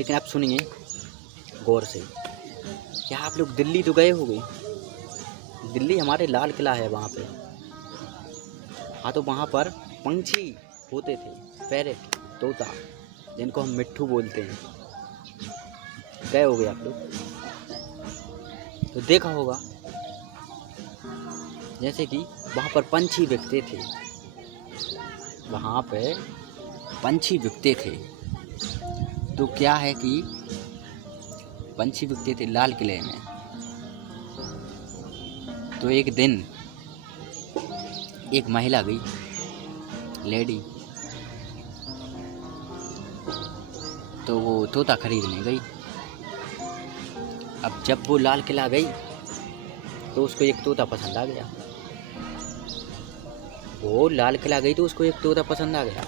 लेकिन आप सुनिए गौर से। क्या आप लोग दिल्ली तो गए होंगे? दिल्ली हमारे लाल किला है वहाँ पे। हाँ, तो वहाँ पर पंछी होते थे, पैरेट, तोता, जिनको हम मिट्ठू बोलते हैं। गए होंगे आप लोग तो देखा होगा, जैसे कि वहाँ पर पंछी बिकते थे। वहाँ पे पंछी बिकते थे। तो क्या है कि पंछी बिकते थे लाल किले में। तो एक दिन एक महिला गई, लेडी, तो वो तोता खरीदने गई। अब जब वो लाल किला गई तो उसको एक तोता पसंद आ गया। वो लाल किला गई तो उसको एक तोता पसंद आ गया,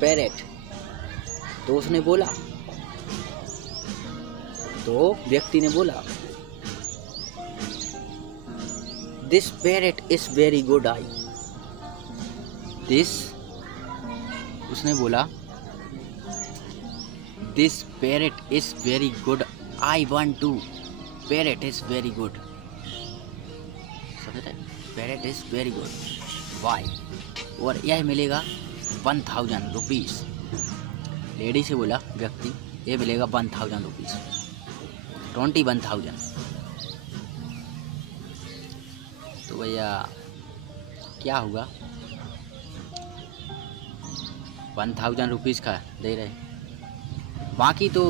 पैरेट। तो उसने बोला, तो व्यक्ति ने बोला, this parrot is very good I. This, उसने बोला, this parrot is very good, I want to. Parrot is very good, समझ रहे? Parrot is very good, why? और यह मिलेगा 1000 रुपीज़। लेडी से बोला व्यक्ति, ये मिलेगा 1000 रुपीज़, 21,000। तो भैया क्या हुआ, 1000 रुपीज़ का दे रहे। बाकी तो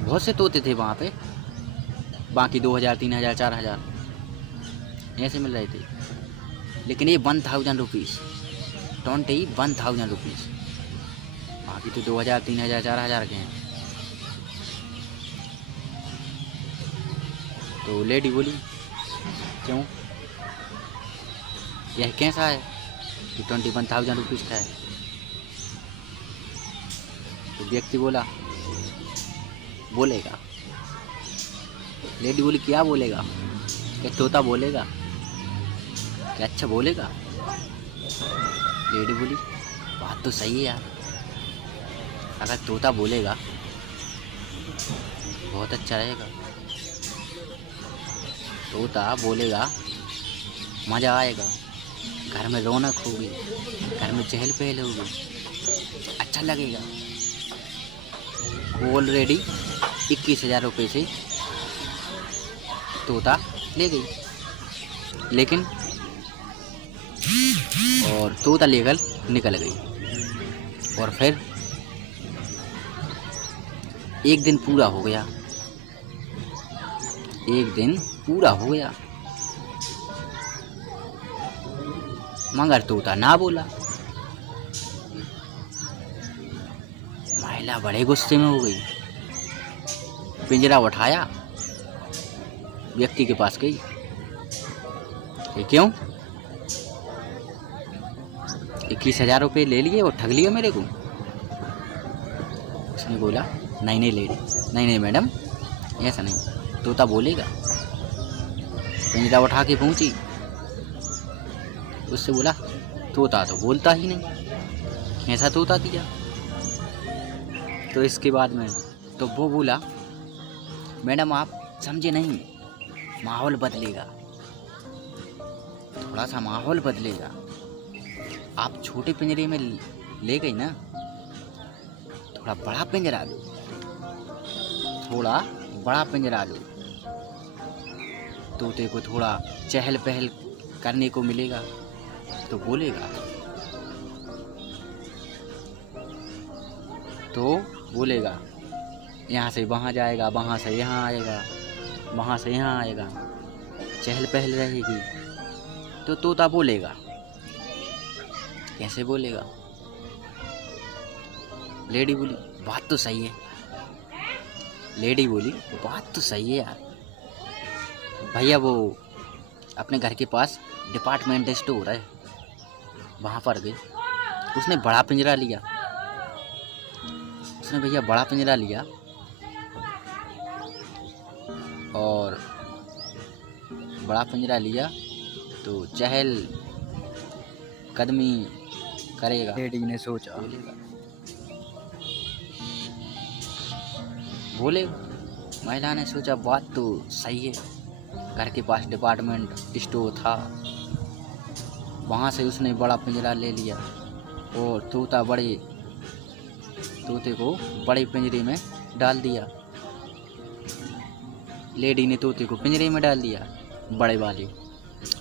बहुत से तोते थे वहाँ पे, बाकी 2000, 3000, 4000 ऐसे मिल रहे थे। लेकिन ये 1000 रुपीज़, 21,000 रुपीज़। बाकी तो 2000, 3000, 4000 के हैं। तो लेडी बोली, क्यों, यह कैसा है कि 21,000 रुपीज़ का है? तो व्यक्ति बोला, बोलेगा। लेडी बोली, क्या बोलेगा? क्या तोता बोलेगा? क्या अच्छा बोलेगा? लेडी बोली, बात तो सही है यार, अगर तोता बोलेगा बहुत अच्छा रहेगा। तोता बोलेगा, मज़ा आएगा, घर में रौनक होगी, घर में चहल पहल होगी, अच्छा लगेगा। वो ऑलरेडी 21,000 रुपये से तोता ले गई। लेकिन और तोता लेकर निकल गई। और फिर एक दिन पूरा हो गया, एक दिन पूरा हो गया, मगर तोता ना बोला। महिला बड़े गुस्से में हो गई, पिंजरा उठाया, व्यक्ति के पास गई, ये क्यों, 21,000 रुपये ले लिए और ठग लिया मेरे को? उसने बोला, नहीं नहीं लेडी, नहीं नहीं मैडम, ऐसा नहीं, तोता बोलेगा। पिंजरा उठा के पहुंची, उससे बोला, तोता तो बोलता ही नहीं, ऐसा तोता दिया। तो इसके बाद में तो वो बोला, मैडम आप समझे नहीं, माहौल बदलेगा, थोड़ा सा माहौल बदलेगा। आप छोटे पिंजरे में ले गई ना, थोड़ा बड़ा पिंजरा लो, थोड़ा बड़ा पिंजरा लो, तोते को थोड़ा चहल पहल करने को मिलेगा, तो बोलेगा। तो बोलेगा, यहाँ से वहाँ जाएगा, वहाँ से यहाँ आएगा, वहाँ से यहाँ आएगा, चहल पहल रहेगी, तो तोता बोलेगा। कैसे बोलेगा? लेडी बोली, बात तो सही है। लेडी बोली, बात तो सही है यार। भैया वो अपने घर के पास डिपार्टमेंट स्टोर है, वहाँ पर गई, उसने बड़ा पिंजरा लिया, उसने भैया बड़ा पिंजरा लिया और बड़ा पिंजरा लिया तो चहल कदमी करेगा। लेडी ने सोचा, बोले। महिला ने सोचा बात तो सही है, घर के पास डिपार्टमेंट स्टोर था, वहाँ से उसने बड़ा पिंजरा ले लिया और तोते को बड़े पिंजरे में डाल दिया। लेडी ने तोते को पिंजरे में डाल दिया बड़े वाले।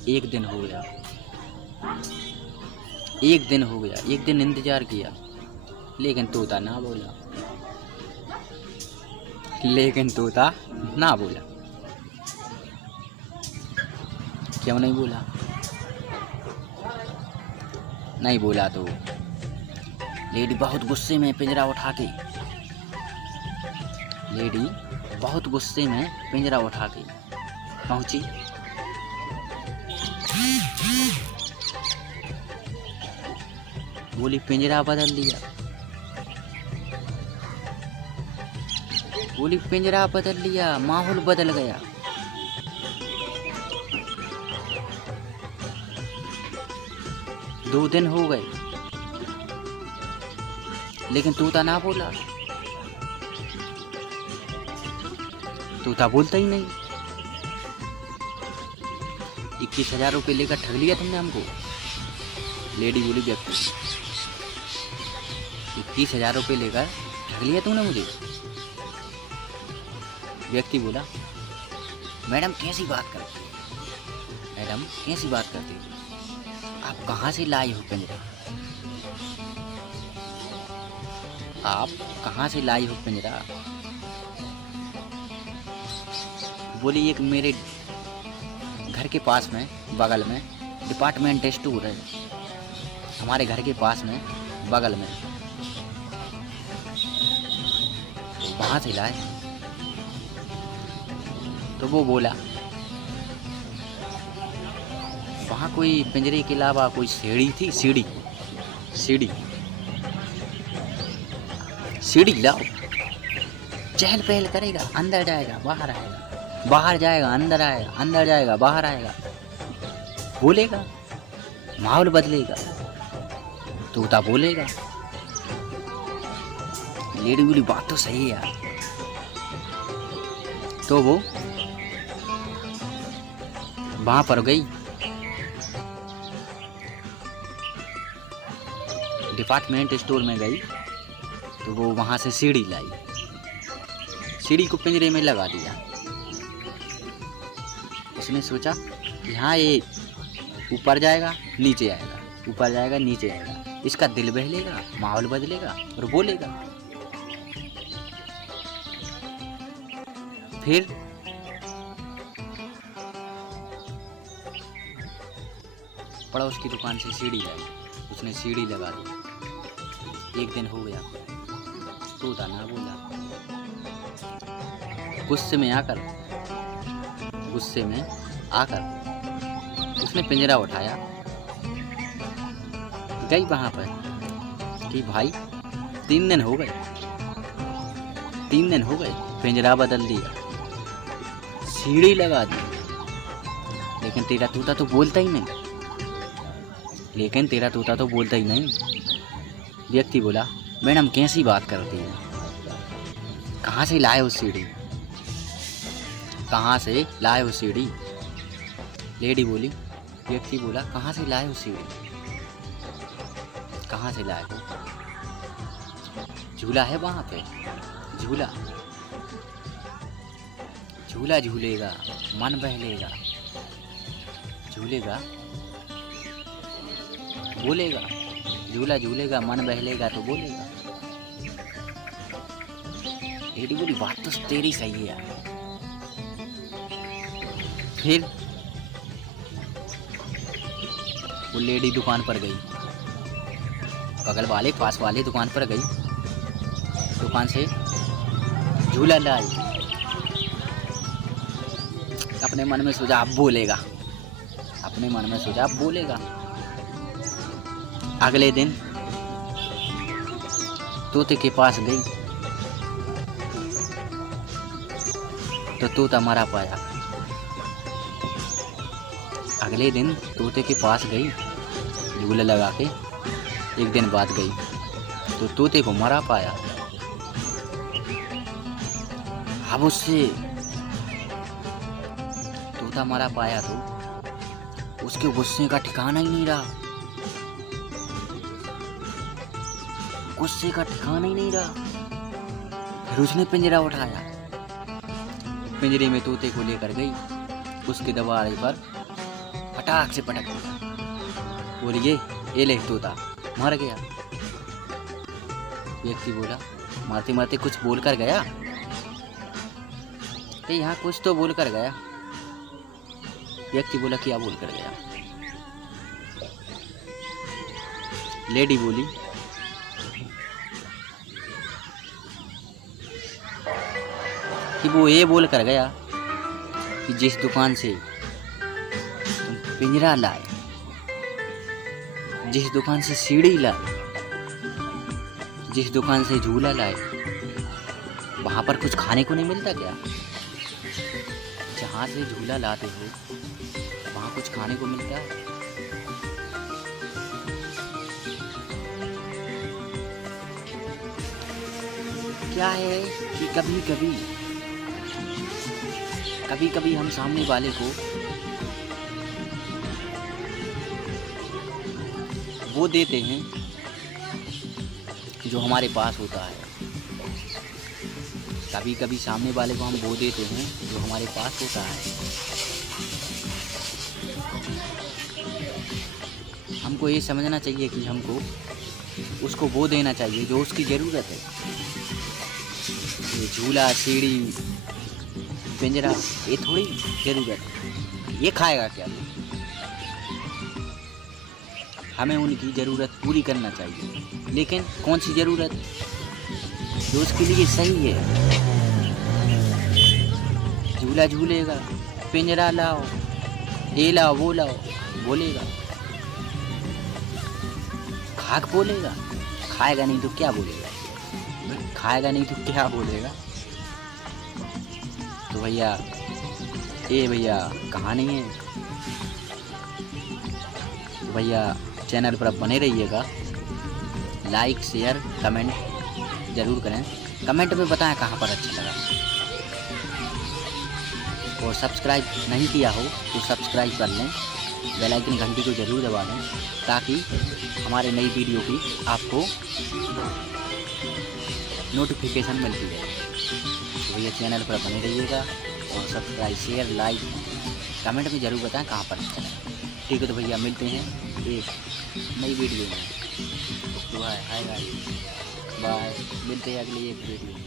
एक दिन हो गया, एक दिन इंतजार किया, लेकिन तोता ना बोला। क्यों नहीं बोला? नहीं बोला तो लेडी बहुत गुस्से में पिंजरा उठा के पहुंची। बोली पिंजरा बदल लिया। माहौल बदल गया। दो दिन हो गए, लेकिन तोता ना बोला। तोता बोलता ही नहीं। 21,000 रुपये लेकर ठग लिया तुमने हमको। लेडी बोली व्यक्ति, 21,000 रुपये लेकर ठग लिया तुमने मुझे। व्यक्ति बोला, मैडम कैसी बात करती है? आप कहाँ से लाई हो पिंजरा? बोली एक मेरे घर के पास में बगल में डिपार्टमेंट स्टोर है, हमारे घर के पास में बगल में, तो वहाँ से लाए। तो वो बोला वहाँ कोई पिंजरे के अलावा कोई सीढ़ी थी। सीढ़ी लाओ, चहल पहल करेगा, अंदर जाएगा बाहर आएगा, बाहर जाएगा अंदर आएगा, अंदर जाएगा बाहर आएगा, बोलेगा, माहौल बदलेगा, तोता बोलेगा। लेडी बोली बात तो सही है यार। तो वो वहां पर गई, डिपार्टमेंट स्टोर में गई, तो वो वहां से सीढ़ी लाई, सीढ़ी को पिंजरे में लगा दिया। उसने सोचा यहाँ ये ऊपर जाएगा नीचे आएगा, ऊपर जाएगा नीचे आएगा, इसका दिल बहलेगा, माहौल बदलेगा और बोलेगा। फिर पड़ोस की दुकान से सीढ़ी लाई, उसने सीढ़ी लगा दी। एक दिन हो गया, तोता ना बोला। गुस्से में आकर उसने पिंजरा उठाया, गई वहां पर कि भाई 3 दिन हो गए, पिंजरा बदल दिया, सीढ़ी लगा दी, लेकिन तेरा तोता तो बोलता ही नहीं। व्यक्ति बोला, मैडम कैसी बात करती है? कहाँ से लाए हो सीढ़ी? लेडी बोली, व्यक्ति बोला, कहाँ से लाए हो सीढ़ी? कहाँ से लाए हो? झूला है वहाँ पे, झूला झूलेगा, मन बहलेगा, झूलेगा, बोलेगा, झूला झूलेगा, मन बहलेगा तो बोलेगा। लेडी बोली बात तो तेरी सही है यार। फिर वो लेडी दुकान पर गई, बगल वाले पास वाले दुकान पर गई, दुकान से झूला लाई। अपने मन में सोचा अब बोलेगा। अगले दिन तोते के पास गई तो तोता मरा पाया। अगले दिन तोते के पास गई, झूला लगा के, एक दिन बाद गई तो तोते को मरा पाया। अब उससे तोता मरा पाया तो उसके गुस्से का ठिकाना ही नहीं रहा, गुस्से का ठिकाना ही नहीं रहा। फिर उसने पिंजरा उठाया, पिंजरे में तोते को लेकर गई, उसके दरवाजे पर फटाक से पटक दिया। बोलिए ये ले तोता मर गया। व्यक्ति बोला मारते मारते कुछ बोल कर गया, यहाँ कुछ तो बोल कर गया। व्यक्ति बोला क्या बोल कर गया। लेडी बोली कि वो ये बोल कर गया कि जिस दुकान से तुम पिंजरा लाए, जिस दुकान से सीढ़ी लाए, जिस दुकान से झूला लाए, वहां पर कुछ खाने को नहीं मिलता क्या? जहाँ से झूला लाते हो वहाँ कुछ खाने को मिलता है? क्या है कि कभी कभी हम सामने वाले को वो देते हैं जो हमारे पास होता है, कभी कभी सामने वाले को हम वो देते हैं जो हमारे पास होता है। हमको ये समझना चाहिए कि हमको उसको वो देना चाहिए जो उसकी ज़रूरत है। ये झूला, सीढ़ी, पिंजरा ये थोड़ी ज़रूरत है। ये खाएगा क्या? हमें उनकी ज़रूरत पूरी करना चाहिए, लेकिन कौन सी ज़रूरत जो उसके लिए सही है। झूला झूलेगा, पिंजरा लाओ, ये लाओ, वो लाओ, बोलेगा। खाक बोलेगा, खाएगा नहीं तो क्या बोलेगा? खाएगा नहीं तो क्या बोलेगा? तो भैया ये भैया कहानी है। तो भैया चैनल पर आप बने रहिएगा, लाइक शेयर कमेंट ज़रूर करें। कमेंट में बताएं कहाँ पर अच्छा लगा, और सब्सक्राइब नहीं किया हो तो सब्सक्राइब कर लें, बेल आइकन घंटी को ज़रूर दबा लें ताकि हमारे नई वीडियो की आपको नोटिफिकेशन मिलती है। तो भैया चैनल पर बने रहिएगा और सब्सक्राइब शेयर लाइक कमेंट में ज़रूर बताएं कहाँ पर अच्छा लगा। ठीक है, तो भैया मिलते हैं एक नई वीडियो में। तो हाय गाइस, बाय, मिलते हैं अगली एक वीडियो में।